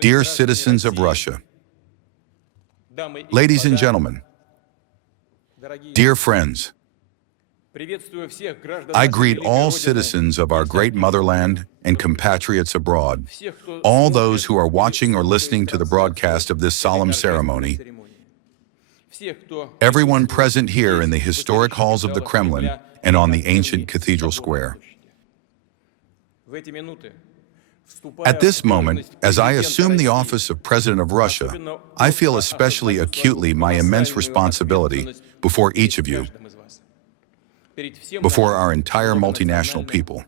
Dear citizens of Russia, ladies and gentlemen, dear friends, I greet all citizens of our great motherland and compatriots abroad, all those who are watching or listening to the broadcast of this solemn ceremony, everyone present here in the historic halls of the Kremlin and on the ancient Cathedral Square. At this moment, as I assume the office of President of Russia, I feel especially acutely my immense responsibility before each of you, before our entire multinational people.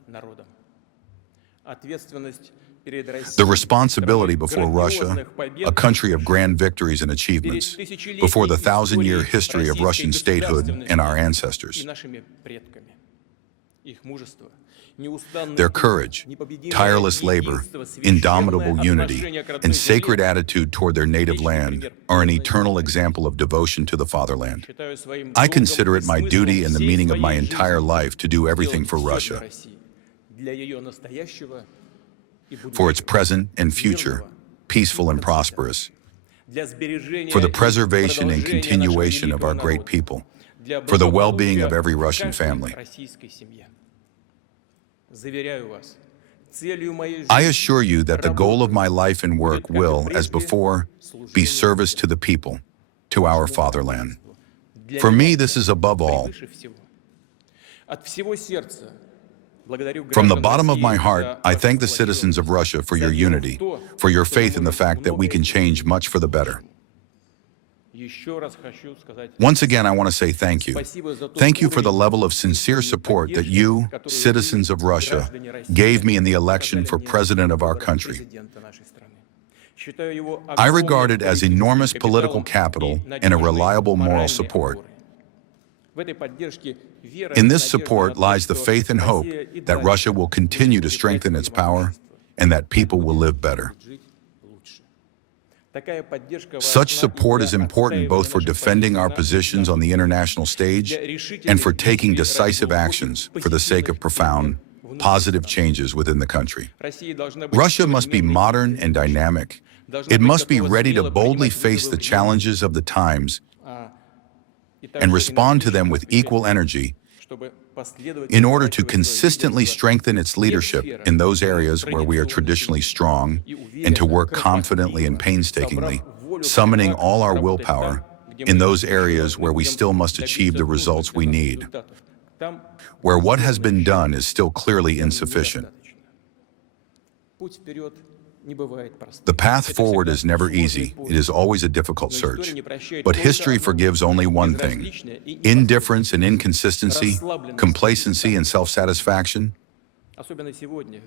The responsibility before Russia, a country of grand victories and achievements, before the 1,000-year history of Russian statehood and our ancestors. Their courage, tireless labor, indomitable unity, and sacred attitude toward their native land are an eternal example of devotion to the fatherland. I consider it my duty and the meaning of my entire life to do everything for Russia, for its present and future, peaceful and prosperous, for the preservation and continuation of our great people, for the well-being of every Russian family. I assure you that the goal of my life and work will, as before, be service to the people, to our fatherland. For me, this is above all. From the bottom of my heart, I thank the citizens of Russia for your unity, for your faith in the fact that we can change much for the better. Once again, I want to say thank you. Thank you for the level of sincere support that you, citizens of Russia, gave me in the election for president of our country. I regard it as enormous political capital and a reliable moral support. In this support lies the faith and hope that Russia will continue to strengthen its power and that people will live better. Such support is important both for defending our positions on the international stage and for taking decisive actions for the sake of profound, positive changes within the country. Russia must be modern and dynamic. It must be ready to boldly face the challenges of the times and respond to them with equal energy in order to consistently strengthen its leadership in those areas where we are traditionally strong and to work confidently and painstakingly, summoning all our willpower in those areas where we still must achieve the results we need, where what has been done is still clearly insufficient. The path forward is never easy. It is always a difficult search. But history forgives only one thing: indifference and inconsistency, complacency and self-satisfaction.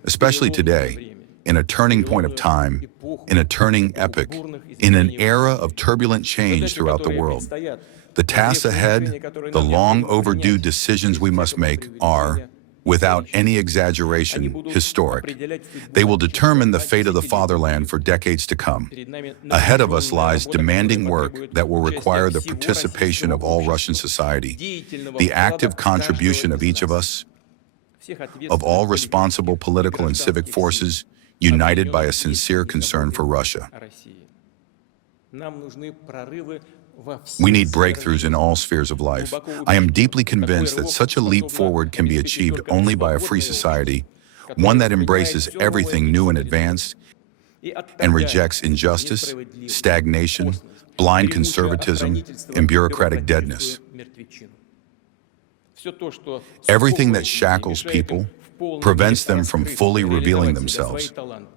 Especially today, in a turning point of time, in a turning epoch, in an era of turbulent change throughout the world. The tasks ahead, the long overdue decisions we must make are, without any exaggeration, historic. They will determine the fate of the fatherland for decades to come. Ahead of us lies demanding work that will require the participation of all Russian society, the active contribution of each of us, of all responsible political and civic forces, united by a sincere concern for Russia. We need breakthroughs in all spheres of life. I am deeply convinced that such a leap forward can be achieved only by a free society, one that embraces everything new and advanced and rejects injustice, stagnation, blind conservatism, and bureaucratic deadness. Everything that shackles people, prevents them from fully revealing themselves,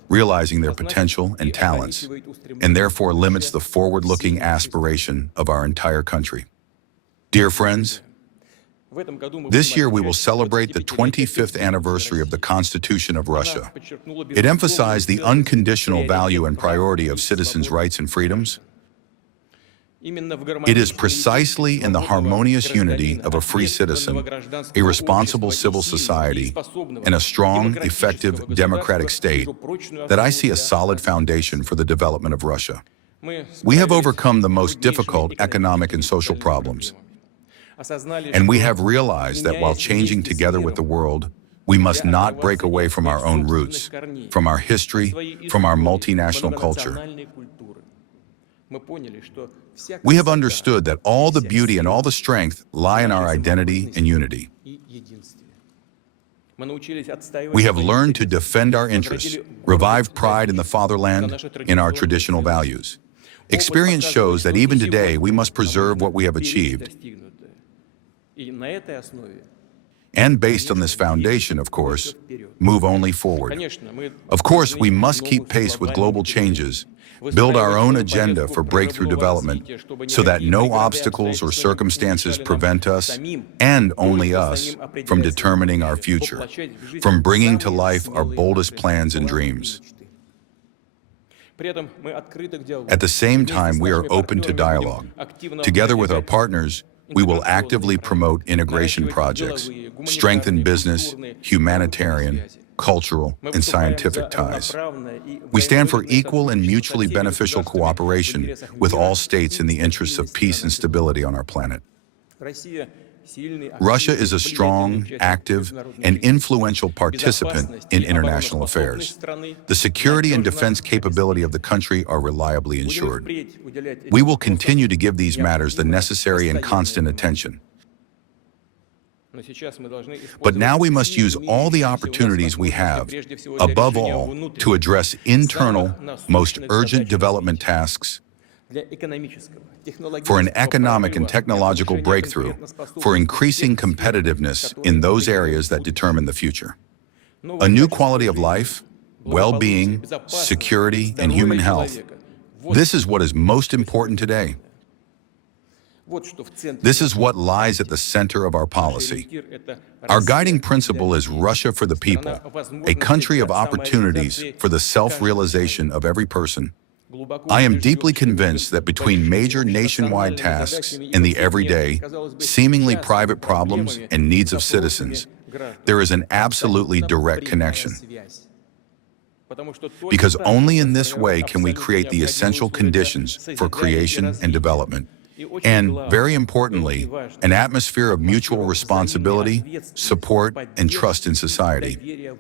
realizing their potential and talents, and therefore limits the forward-looking aspiration of our entire country. Dear friends, this year we will celebrate the 25th anniversary of the Constitution of Russia. It emphasized the unconditional value and priority of citizens' rights and freedoms. It is precisely in the harmonious unity of a free citizen, a responsible civil society, and a strong, effective democratic state that I see a solid foundation for the development of Russia. We have overcome the most difficult economic and social problems, and we have realized that while changing together with the world, We must not break away from our own roots, from our history, from our multinational culture. We have understood that all the beauty and all the strength lie in our identity and unity. We have learned to defend our interests, revive pride in the fatherland, in our traditional values. Experience shows that even today we must preserve what we have achieved. And based on this foundation, of course, move only forward. Of course, we must keep pace with global changes, build our own agenda for breakthrough development so that no obstacles or circumstances prevent us, and only us, from determining our future, from bringing to life our boldest plans and dreams. At the same time, we are open to dialogue. Together with our partners, we will actively promote integration projects, strengthen business, humanitarian, cultural, and scientific ties. We stand for equal and mutually beneficial cooperation with all states in the interests of peace and stability on our planet. Russia is a strong, active, and influential participant in international affairs. The security and defense capability of the country are reliably ensured. We will continue to give these matters the necessary and constant attention. But now we must use all the opportunities we have, above all, to address internal, most urgent development tasks, for an economic and technological breakthrough, for increasing competitiveness in those areas that determine the future. A new quality of life, well-being, security, and human health. This is what is most important today. This is what lies at the center of our policy. Our guiding principle is Russia for the people, a country of opportunities for the self-realization of every person. I am deeply convinced that between major nationwide tasks and the everyday, seemingly private problems and needs of citizens, there is an absolutely direct connection. Because only in this way can we create the essential conditions for creation and development. And, very importantly, an atmosphere of mutual responsibility, support, and trust in society.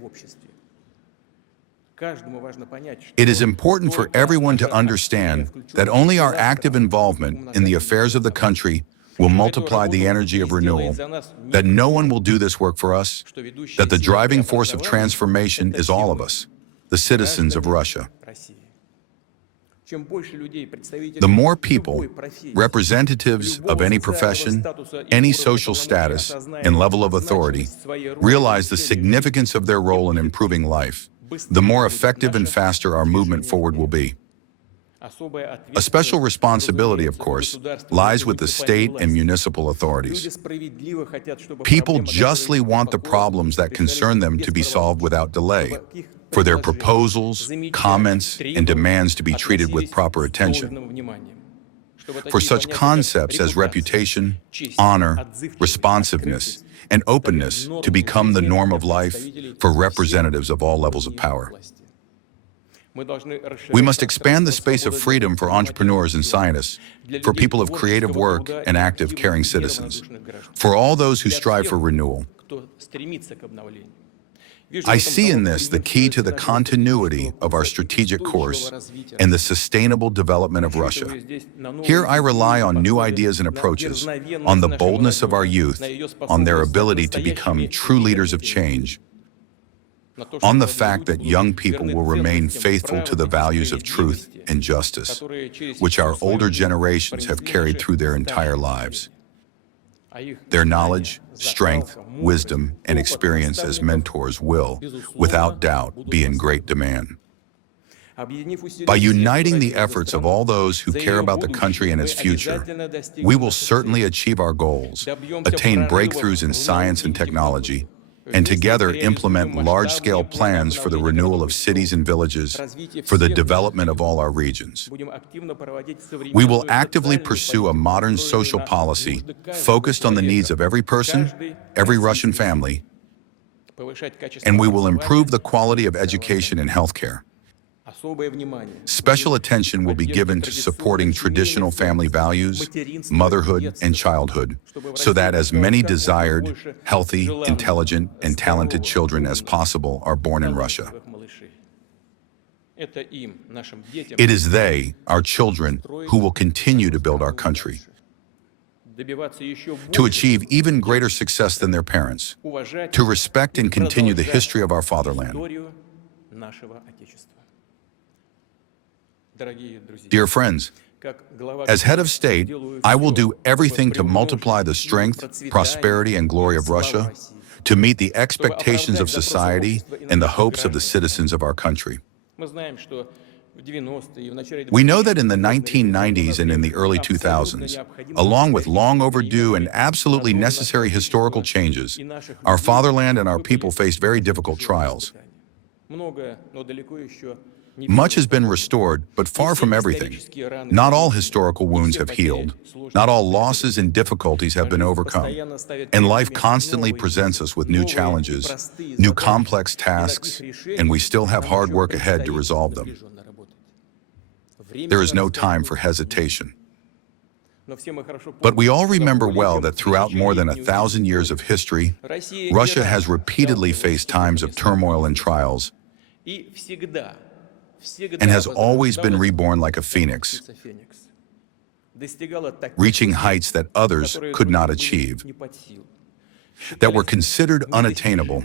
It is important for everyone to understand that only our active involvement in the affairs of the country will multiply the energy of renewal, that no one will do this work for us, that the driving force of transformation is all of us, the citizens of Russia. The more people, representatives of any profession, any social status, and level of authority, realize the significance of their role in improving life, the more effective and faster our movement forward will be. A special responsibility, of course, lies with the state and municipal authorities. People justly want the problems that concern them to be solved without delay, for their proposals, comments, and demands to be treated with proper attention. For such concepts as reputation, honor, responsiveness, and openness to become the norm of life for representatives of all levels of power. We must expand the space of freedom for entrepreneurs and scientists, for people of creative work and active, caring citizens, for all those who strive for renewal. I see in this the key to the continuity of our strategic course and the sustainable development of Russia. Here I rely on new ideas and approaches, on the boldness of our youth, on their ability to become true leaders of change, on the fact that young people will remain faithful to the values of truth and justice, which our older generations have carried through their entire lives. Their knowledge, strength, wisdom, and experience as mentors will, without doubt, be in great demand. By uniting the efforts of all those who care about the country and its future, we will certainly achieve our goals, attain breakthroughs in science and technology, and together implement large-scale plans for the renewal of cities and villages, for the development of all our regions. We will actively pursue a modern social policy focused on the needs of every person, every Russian family, and we will improve the quality of education and healthcare. Special attention will be given to supporting traditional family values, motherhood, and childhood, so that as many desired, healthy, intelligent, and talented children as possible are born in Russia. It is they, our children, who will continue to build our country, to achieve even greater success than their parents, to respect and continue the history of our fatherland. Dear friends, as head of state, I will do everything to multiply the strength, prosperity, and glory of Russia, to meet the expectations of society and the hopes of the citizens of our country. We know that in the 1990s and in the early 2000s, along with long overdue and absolutely necessary historical changes, our fatherland and our people faced very difficult trials. Much has been restored, but far from everything. Not all historical wounds have healed. Not all losses and difficulties have been overcome. And life constantly presents us with new challenges, new complex tasks, and we still have hard work ahead to resolve them. There is no time for hesitation. But we all remember well that throughout more than 1,000 years of history, Russia has repeatedly faced times of turmoil and trials, and has always been reborn like a phoenix, reaching heights that others could not achieve, that were considered unattainable,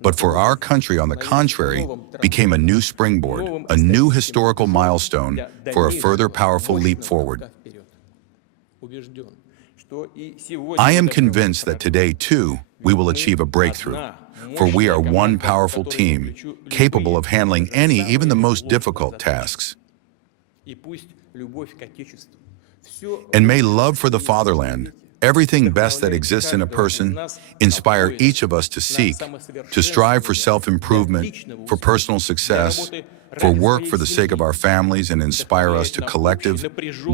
but for our country, on the contrary, became a new springboard, a new historical milestone for a further powerful leap forward. I am convinced that today, too, we will achieve a breakthrough, for we are one powerful team, capable of handling any, even the most difficult tasks. And may love for the fatherland, everything best that exists in a person, inspire each of us to seek, to strive for self-improvement, for personal success, for work for the sake of our families, and inspire us to collective,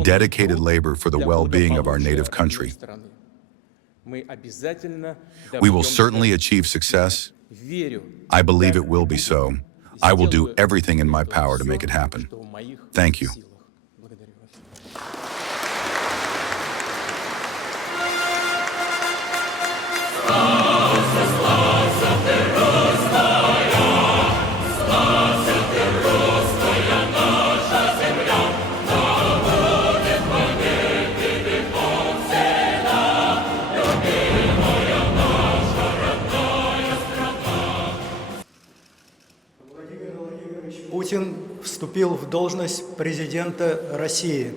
dedicated labor for the well-being of our native country. We will certainly achieve success. I believe it will be so. I will do everything in my power to make it happen. Thank you. Путин вступил в должность президента России.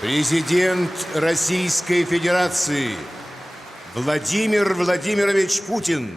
Президент Российской Федерации Владимир Владимирович Путин